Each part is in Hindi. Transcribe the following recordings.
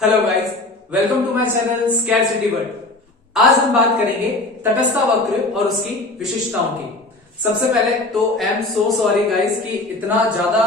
Hello guys, welcome to my channel scarcity world. आज हम बात करेंगे तटस्थ वक्र और उसकी विशेषताओं की। सबसे पहले तो I am so sorry guys कि इतना ज्यादा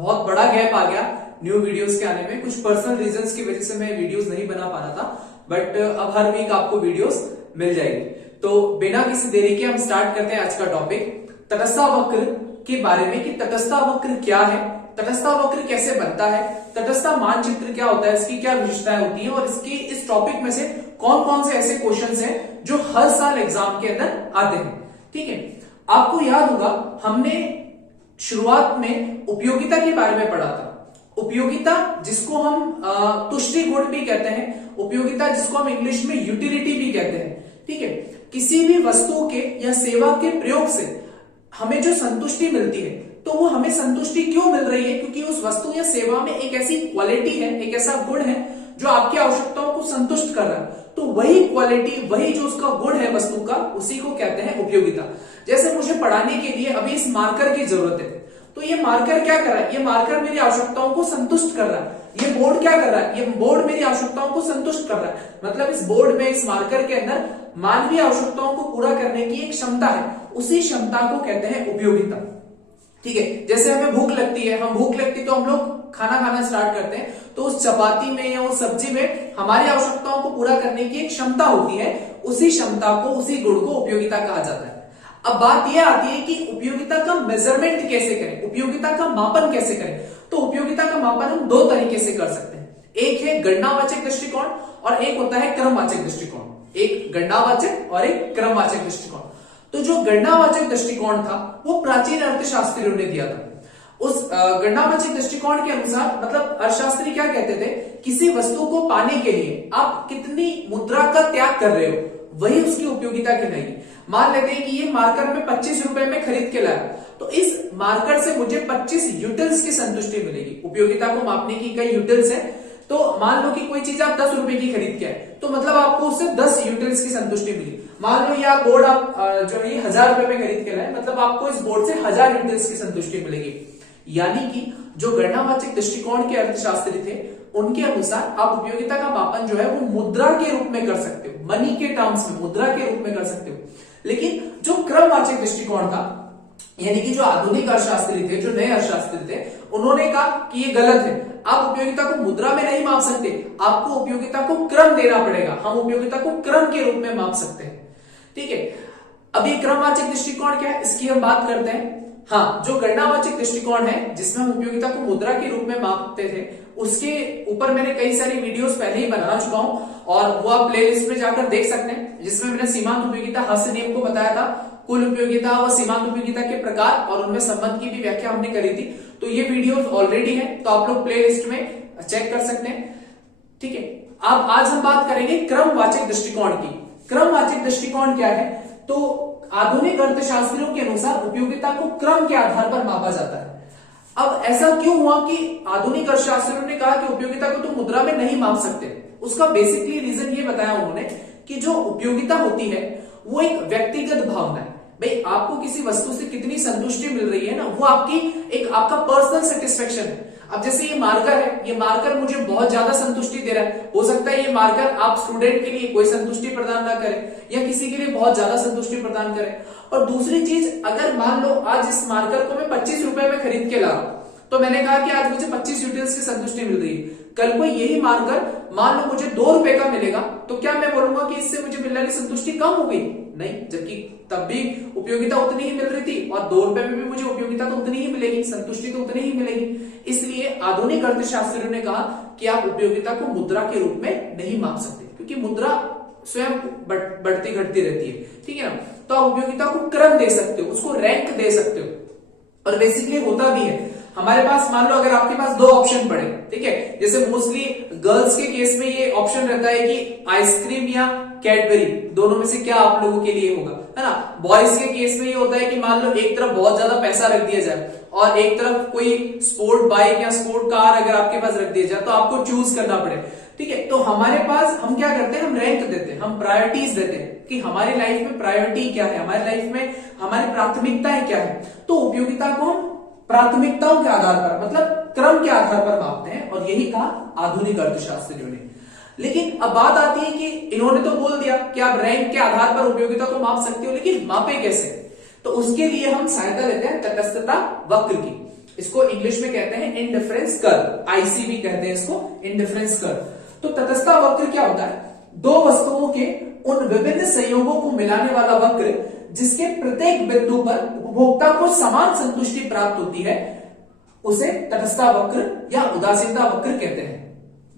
बहुत बड़ा गैप आ गया न्यू वीडियोस के आने में। कुछ पर्सनल रीजंस की वजह से मैं वीडियोस नहीं बना पा रहा था, बट अब हर वीक आपको वीडियोस मिल जाएगी। तो बिना किसी देरी के हम स्टार्ट करते हैं आज का टॉपिक तटस्थ वक्र के बारे में कि तटस्थ वक्र क्या है, तटस्थ वक्र कैसे बनता है, तटस्थ मानचित्र क्या होता है, इसकी क्या विशेषताएं होती हैं और इसकी इस टॉपिक में से कौन कौन से ऐसे क्वेश्चंस हैं जो हर साल एग्जाम के अंदर आते हैं। ठीक है, आपको याद होगा हमने शुरुआत में उपयोगिता के बारे में पढ़ा था। उपयोगिता जिसको हम तुष्टि गुण भी कहते हैं, उपयोगिता जिसको हम इंग्लिश में यूटिलिटी भी कहते हैं। ठीक है, किसी भी वस्तु के या सेवा के प्रयोग से हमें जो संतुष्टि मिलती है, तो वो हमें संतुष्टि क्यों मिल रही है? क्योंकि उस वस्तु या सेवा में एक ऐसी क्वालिटी है, एक ऐसा गुण है जो आपकी आवश्यकताओं को संतुष्ट कर रहा है। तो वही क्वालिटी, वही जो उसका गुण है वस्तु का, उसी को कहते हैं उपयोगिता। जैसे मुझे पढ़ाने के लिए अभी इस मार्कर की जरूरत है, तो ये मार्कर क्या कर रहा है? ये मार्कर मेरी आवश्यकताओं को संतुष्ट कर रहा है। ये बोर्ड क्या कर रहा है? ये बोर्ड मेरी आवश्यकताओं को संतुष्ट कर रहा है। मतलब इस बोर्ड में, इस मार्कर के अंदर मानवीय आवश्यकताओं को पूरा करने की एक क्षमता है, उसी क्षमता को कहते हैं उपयोगिता। ठीक है, जैसे हमें भूख लगती है, हम भूख लगती तो हम लोग खाना खाना स्टार्ट करते हैं, तो उस चपाती में या उस सब्जी में हमारी आवश्यकताओं को पूरा करने की एक क्षमता होती है, उसी क्षमता को, उसी गुण को उपयोगिता कहा जाता है। अब बात यह आती है कि उपयोगिता का मेजरमेंट कैसे करें, उपयोगिता का मापन कैसे करें। तो उपयोगिता का मापन हम दो तरीके से कर सकते हैं। एक है गणनावाचक दृष्टिकोण और एक होता है क्रमवाचक दृष्टिकोण। एक गणनावाचक और एक क्रमवाचक दृष्टिकोण। तो जो गणनावाचक दृष्टिकोण था वो प्राचीन अर्थशास्त्रियों ने दिया था। उस गणनावाचक दृष्टिकोण के अनुसार, मतलब अर्थशास्त्री क्या कहते थे, किसी वस्तु को पाने के लिए आप कितनी मुद्रा का त्याग कर रहे हो, वही उसकी उपयोगिता कहलाएगी। मान लेते हैं कि ये मार्कर मैं 25 रुपए में खरीद के लाया, तो इस मार्कर से मुझे 25 यूटिल्स की संतुष्टि मिलेगी। उपयोगिता को मापने की कई यूटिल्स है, तो मान लो कि कोई चीज आप 10 रुपए की खरीद के आए, तो मतलब आपको उससे 10 यूटिल्स की संतुष्टि मिली। मान लो ये बोर्ड आप जो है 1000 रुपए में खरीद के लाए, मतलब आपको इस बोर्ड से 1000 यूटिल्स की संतुष्टि मिलेगी। यानी कि जो गणनावाचक दृष्टिकोण के अर्थशास्त्री थे, उनके अनुसार आप उपयोगिता का मापन जो है वो मुद्रा के रूप में कर सकते हो, मनी के टर्म्स में, मुद्रा के रूप में कर सकते हो। लेकिन जो क्रमवाचक दृष्टिकोण था, यानी कि जो आधुनिक अर्थशास्त्री थे, जो नए अर्थशास्त्री थे, उन्होंने कहा कि ये गलत है, आप उपयोगिता को मुद्रा में नहीं माप सकते, आपको उपयोगिता को क्रम देना पड़ेगा। हम उपयोगिता को क्रम के रूप में माप सकते हैं। ठीक है, अब ये क्रमवाचक दृष्टिकोण क्या है, इसकी हम बात करते हैं। हाँ, जो गणनावाचक दृष्टिकोण है जिसमें हम उपयोगिता को मुद्रा के रूप में मापते थे, उसके ऊपर मैंने कई सारी वीडियोस पहले ही बना चुका हूं और वो आप प्लेलिस्ट में जाकर देख सकते हैं, जिसमें मैंने सीमांत उपयोगिता हास्य नियम को बताया था, कुल उपयोगिता व सीमांत उपयोगिता के प्रकार और उनमें संबंध की भी व्याख्या हमने करी थी। तो ये वीडियोस ऑलरेडी है, तो आप लोग प्लेलिस्ट में चेक कर सकते हैं। ठीक है, अब आज हम बात करेंगे क्रमवाचक दृष्टिकोण की। क्रमवाचक दृष्टिकोण क्या है? तो आधुनिक अर्थशास्त्रियों के अनुसार उपयोगिता को क्रम के आधार पर मापा जाता है। अब ऐसा क्यों हुआ कि आधुनिक अर्थशास्त्रियों ने कहा कि उपयोगिता को तो मुद्रा में नहीं माप सकते? उसका बेसिकली रीजन ये बताया उन्होंने कि जो उपयोगिता होती है वो एक व्यक्तिगत भावना है। भाई, आपको किसी वस्तु से कितनी संतुष्टि मिल रही है ना, वो आपका पर्सनल सेटिस्फेक्शन है। अब जैसे ये मार्कर है, ये मार्कर मुझे बहुत ज्यादा संतुष्टि दे रहा है। हो सकता है ये मार्कर आप स्टूडेंट के लिए कोई संतुष्टि प्रदान ना करे या किसी के लिए बहुत ज्यादा संतुष्टि प्रदान करे। और दूसरी चीज, अगर मान लो आज इस मार्कर को मैं 25 रुपए में खरीद के ला रहा हूं, तो मैंने कहा कि आज मुझे 25 यूटिल्स की संतुष्टि मिल रही है। कल को यही मार्कर मान लो मुझे 2 रुपए का मिलेगा, तो क्या मैं बोलूंगा कि इससे मुझे मिलने वाली संतुष्टि कम हो गई? नहीं, जबकि तब भी उपयोगिता उतनी ही मिल रही थी और 2 रुपए में भी मुझे उपयोगिता तो उतनी ही मिलेगी, संतुष्टि तो उतनी ही मिलेगी। इसलिए आधुनिक अर्थशास्त्रियों ने कहा कि आप उपयोगिता को मुद्रा के रूप में नहीं माप सकते, क्योंकि मुद्रा स्वयं बढ़ती घटती रहती है। ठीक है ना, तो आप उपयोगिता को क्रम दे सकते हो, उसको रैंक दे सकते हो। और बेसिकली होता भी है, हमारे पास मान लो अगर आपके पास 2 ऑप्शन पड़े, ठीक है, जैसे मोस्टली गर्ल्स के केस में ये ऑप्शन रहता है कि आइसक्रीम या कैडबरी, दोनों में से क्या आप लोगों के लिए होगा, है ना। बॉयज के केस में ये होता है कि मान लो एक तरफ बहुत ज्यादा पैसा रख दिया जाए और एक तरफ कोई स्पोर्ट बाइक या स्पोर्ट कार अगर आपके पास रख दिया जाए, तो आपको चूज करना पड़े। ठीक है, तो हमारे पास हम क्या करते हैं, हम रैंक देते हैं, हम प्रायोरिटीज देते हैं कि हमारी लाइफ में प्रायोरिटी क्या है, हमारी लाइफ में हमारी प्राथमिकताएं क्या है। तो उपयोगिता को हम प्राथमिकताओं के आधार पर, मतलब क्रम के आधार पर मापते हैं, और यही कहा आधुनिक अर्थशास्त्रियों ने। लेकिन अब बात आती है कि इन्होंने तो बोल दिया कि आप रैंक के आधार पर उपयोगिता को माप सकते हो, लेकिन मापे कैसे? तो उसके लिए हम सहायता लेते हैं तटस्थता वक्र की। इसको इंग्लिश में कहते हैं इंडिफरेंस कर्व, आईसीवी कहते हैं इसको, इंडिफरेंस कर्व। तो तटस्थता वक्र क्या होता है? दो वस्तुओं के उन विभिन्न संयोगों को मिलाने वाला वक्र जिसके प्रत्येक बिंदु पर उपभोक्ता को समान संतुष्टि प्राप्त होती है, उसे तटस्थता वक्र या उदासीनता वक्र कहते हैं।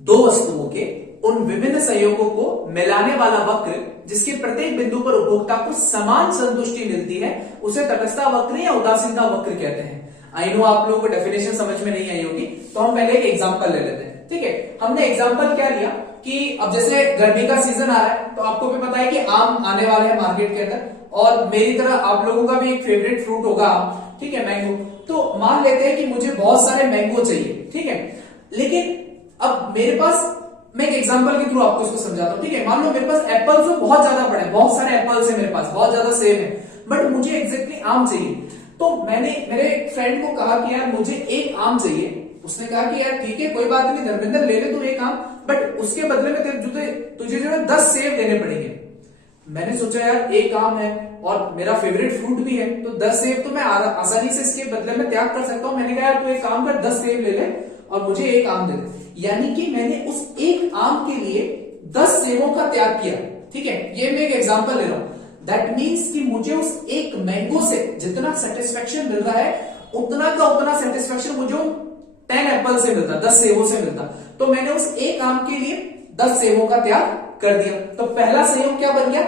दो वस्तुओं के उन विभिन्न संयोगों को मिलाने वाला वक्र जिसके प्रत्येक बिंदु पर उपभोक्ता को समान संतुष्टि मिलती है, उसे तटस्थता वक्र या उदासीनता वक्र कहते हैं। आई नो आप लोगों को डेफिनेशन समझ में नहीं आई होगी, तो हम पहले एक एग्जांपल ले लेते हैं। ठीक है, हमने एग्जांपल क्या लिया कि अब जैसे गर्मी का सीजन आ रहा है, तो आपको भी पता है कि आम आने वाले हैं मार्केट के अंदर, और मेरी तरह आप लोगों का भी एक फेवरेट फ्रूट होगा आम, ठीक है, मैंगो। तो मान लेते हैं कि मुझे बहुत सारे मैंगो चाहिए, ठीक है, लेकिन अब मेरे पास, मैं एक एग्जांपल के थ्रू आपको इसको समझाता हूं। ठीक है, मान लो मेरे पास एप्पल्स तो बहुत ज्यादा पड़े, बहुत सारे एप्पल्स है मेरे पास, बहुत ज्यादा सेब है, बट मुझे एग्जैक्टली आम चाहिए। तो मैंने मेरे फ्रेंड को कहा कि यार मुझे एक आम चाहिए। उसने कहा कि यार ठीक है, कोई बात नहीं धर्मेंद्र, ले ले तू एक आम, बट उसके बदले में तुझे जो है 10 सेब देने पड़ेंगे। मैंने सोचा यार एक आम है और मेरा फेवरेट फ्रूट भी है, तो 10 सेब तो मैं आसानी से इसके बदले में त्याग कर सकता हूं। मैंने कहा यार तू एक काम कर, 10 सेब ले ले और मुझे एक आम दे दे। यानी कि मैंने उस एक आम के लिए 10 सेबों का त्याग किया। ठीक है, ये मैं एक एग्जांपल ले रहा हूं। दैट मीन्स कि मुझे उस एक मैंगो से जितना सेटिस्फेक्शन मिल रहा है, उतना का उतना सेटिस्फेक्शन मुझे 10 एप्पल से मिलता, 10 सेबों से मिलता। तो मैंने उस एक आम के लिए 10 सेबों का त्याग कर दिया। तो पहला संयोग क्या बन गया?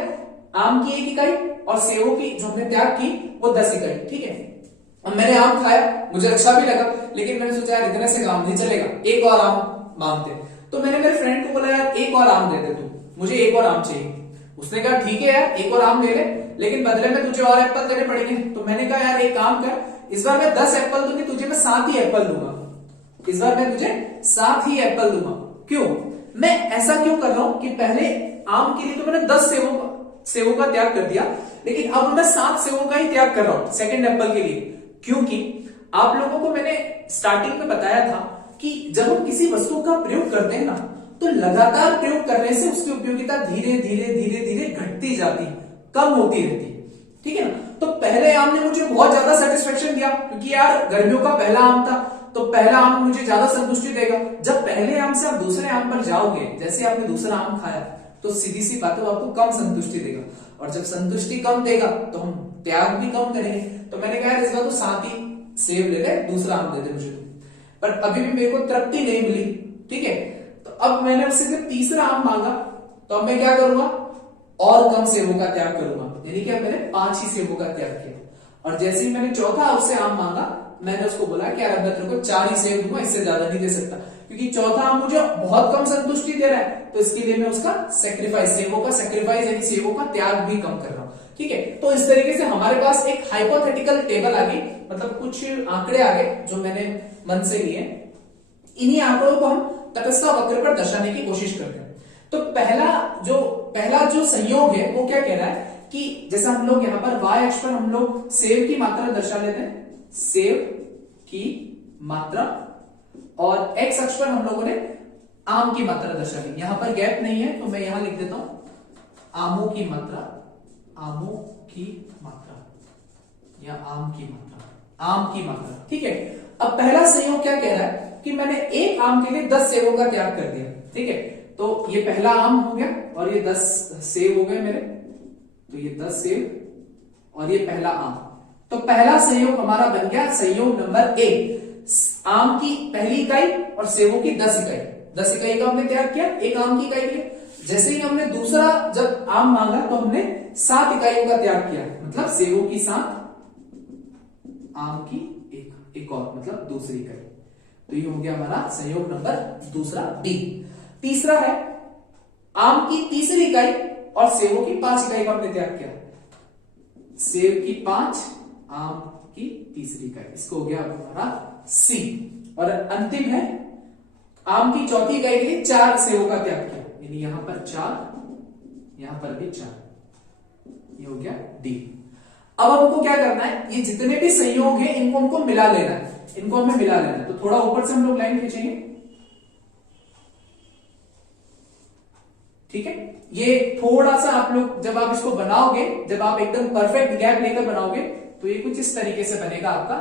आम की 1 इकाई और सेबों की जो हमने त्याग की वो 10 इकाई। ठीक है, अब मैंने आम खाया, मुझे अच्छा भी लगा, लेकिन मैंने सोचा यार इतने से काम नहीं चलेगा, एक और आम मांगते। तो मैंने मेरे फ्रेंड को बोला यार एक और आम दे दे तू, मुझे एक और आम चाहिए। उसने कहा ठीक है यार एक और आम ले ले, लेकिन बदले में तुझे और एप्पल देने पड़ेंगे। तो मैंने कहा यार एक काम कर, इस बार मैं 10 एप्पल दूंगी, तुझे मैं 7 ही एप्पल दूंगा। इस बार मैं तुझे 7 ही एप्पल दूंगा। क्यों? मैं ऐसा क्यों कर रहा हूं कि पहले आम के लिए तो मैंने 10 सेबों का त्याग कर दिया, लेकिन अब मैं 7 सेबों का ही त्याग कर रहा हूं सेकंड एप्पल के लिए। क्योंकि आप लोगों को मैंने स्टार्टिंग में बताया था कि जब हम किसी वस्तु का प्रयोग करते हैं ना, तो लगातार प्रयोग करने से उसकी उपयोगिता धीरे धीरे धीरे धीरे घटती जाती, कम होती रहती। ठीक है ना? तो पहले आम ने मुझे बहुत ज्यादा सेटिस्फेक्शन दिया, क्योंकि यार गर्मियों का पहला आम था, तो पहला आम मुझे ज्यादा संतुष्टि देगा। जब पहले आम से आप दूसरे आम पर जाओगे, जैसे आपने दूसरा आम खाया, तो सीधी सी बात है आपको कम संतुष्टि देगा, और जब संतुष्टि कम देगा तो हम त्याग भी कम करेंगे। तो मैंने कहा इस बार तो 7 ही सेब ले ले, दूसरा आम दे दे मुझे। पर अभी भी मेरे को तृप्ति नहीं मिली। ठीक है, तो अब मैंने उससे तीसरा आम मांगा, तो अब मैं क्या करूंगा? और कम सेबों का त्याग करूंगा, यानी कि मैंने 5 ही सेबों का त्याग किया। और जैसे ही मैंने चौथा उससे आम मांगा, मैंने उसको बोला कि यार मैं तेरे को 4 ही सेब दूंगा, इससे ज्यादा नहीं दे सकता, क्योंकि चौथा आम मुझे बहुत कम संतुष्टि दे रहा है। तो इसके लिए मैं उसका सेक्रीफाइस, सेबों का सेक्रीफाइस यानी सेबों का त्याग भी कम कर रहा हूं। ठीक है, तो इस तरीके से हमारे पास एक हाइपोथेटिकल टेबल आ गई, मतलब कुछ आंकड़े आ गए जो मैंने मन से लिए। इन्हीं आंकड़ों को हम तटस्थ वक्र पर दर्शाने की कोशिश करते हैं। तो पहला जो संयोग है वो क्या कह रहा है कि जैसा हम लोग यहाँ पर y अक्ष पर हम लोग सेब की मात्रा दर्शा लेते हैं, सेब की मात्रा, और x अक्ष पर हम लोगों ने आम की मात्रा दर्शा ली। यहां पर गैप नहीं है, तो मैं यहां लिख देता हूं आमों की मात्रा, आमों की मात्रा या आम की मात्रा, आम की मात्रा। ठीक है, अब पहला संयोग क्या कह रहा है कि मैंने एक आम के लिए 10 सेबों का त्याग कर दिया। ठीक है, तो ये पहला आम हो गया और ये 10 सेब हो गए मेरे, तो ये 10 सेब और ये पहला आम। तो पहला संयोग हमारा बन गया संयोग नंबर 1, आम की पहली इकाई और सेबों की 10 इकाई। 10 इकाई का हमने त्याग किया, एक आम की इकाई लिए। जैसे ही हमने दूसरा जब आम मांगा तो हमने 7 इकाइयों का त्याग किया, मतलब सेबों की 7, आम की एक और, मतलब दूसरी इकाई। तो ये हो गया हमारा संयोग नंबर दूसरा डी। तीसरा है आम की तीसरी इकाई और सेबों की 5 इकाई का हमने त्याग किया, सेब की 5, आम की तीसरी इकाई, इसको हो गया हमारा सी। और अंतिम है आम की चौथी इकाई के लिए 4 सेबों का त्याग किया, यानी यहां पर 4, यहां पर भी 4, ये हो गया डी। अब हमको क्या करना है, ये जितने भी संयोग हैं इनको हमको मिला लेना है। इनको हमें मिला लेना है। तो थोड़ा ऊपर से हम लोग लाइन खींचेंगे, ठीक है। ये थोड़ा सा आप लोग जब आप इसको बनाओगे, जब आप एकदम परफेक्ट गैप लेकर बनाओगे तो ये कुछ इस तरीके से बनेगा आपका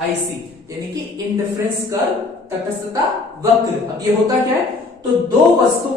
आईसी, यानी कि इंडिफरेंस कर्व, तटस्थता वक्र। अब ये होता क्या है, तो दो वस्तु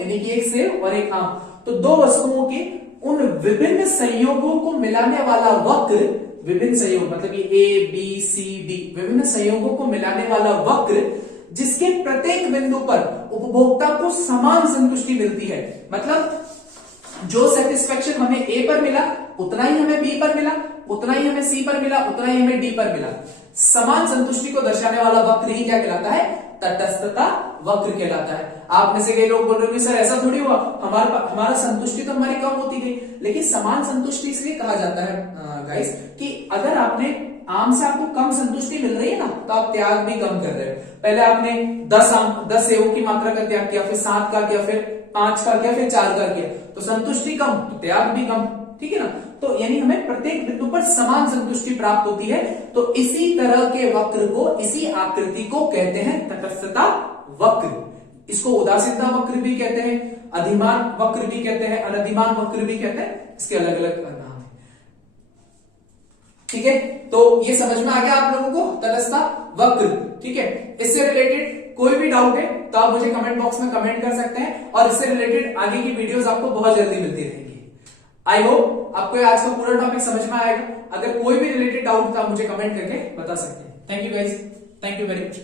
यानी कि एक सेब और एक आम, तो दो वस्तुओं के उन विभिन्न संयोगों को मिलाने वाला वक्र, विभिन्न संयोग मतलब ये ए बी सी डी, विभिन्न संयोगों को मिलाने वाला वक्र जिसके प्रत्येक बिंदु पर उपभोक्ता को समान संतुष्टि मिलती है। मतलब जो सेटिस्फेक्शन हमें ए पर मिला उतना ही हमें बी पर मिला, उतना ही हमें सी पर मिला, उतना ही हमें डी पर मिला। समान संतुष्टि को दर्शाने वाला वक्र ही क्या कहलाता है, तटस्थता वक्र कहलाता है। आप में से कई लोग बोल रहे हो कि सर ऐसा थोड़ी हुआ, हमारा संतुष्टि तो हमारी कम होती गई। लेकिन समान संतुष्टि इसलिए कहा जाता है गाइस कि अगर आपने आम से आपको कम संतुष्टि मिल रही है ना, तो आप त्याग भी कम कर रहे हो। पहले आपने 10 सेवों की मात्रा का त्याग किया, फिर 7 का किया, फिर 5 का किया, फिर 4 का किया, तो संतुष्टि कम तो त्याग भी कम, ठीक है ना। तो यानी हमें प्रत्येक बिंदु पर समान संतुष्टि प्राप्त होती है। तो इसी तरह के वक्र को, इसी आकृति को कहते हैं तटस्थता वक्र। इसको उदासीनता वक्र भी कहते हैं, अधिमान वक्र भी कहते हैं, अनधिमान वक्र भी कहते हैं, इसके अलग अलग नाम है, ठीक है। तो ये समझ में आ गया आप लोगों को तटस्थता वक्र, ठीक है। इससे रिलेटेड कोई भी डाउट है तो आप मुझे कमेंट बॉक्स में कमेंट कर सकते हैं, और इससे रिलेटेड आगे की वीडियोस आपको बहुत जल्दी मिलती रहेंगी। आई होप आपको आज का पूरा टॉपिक समझ में आएगा। अगर कोई भी रिलेटेड डाउट था मुझे कमेंट करके बता सकते हैं। Thank you guys, thank you very much.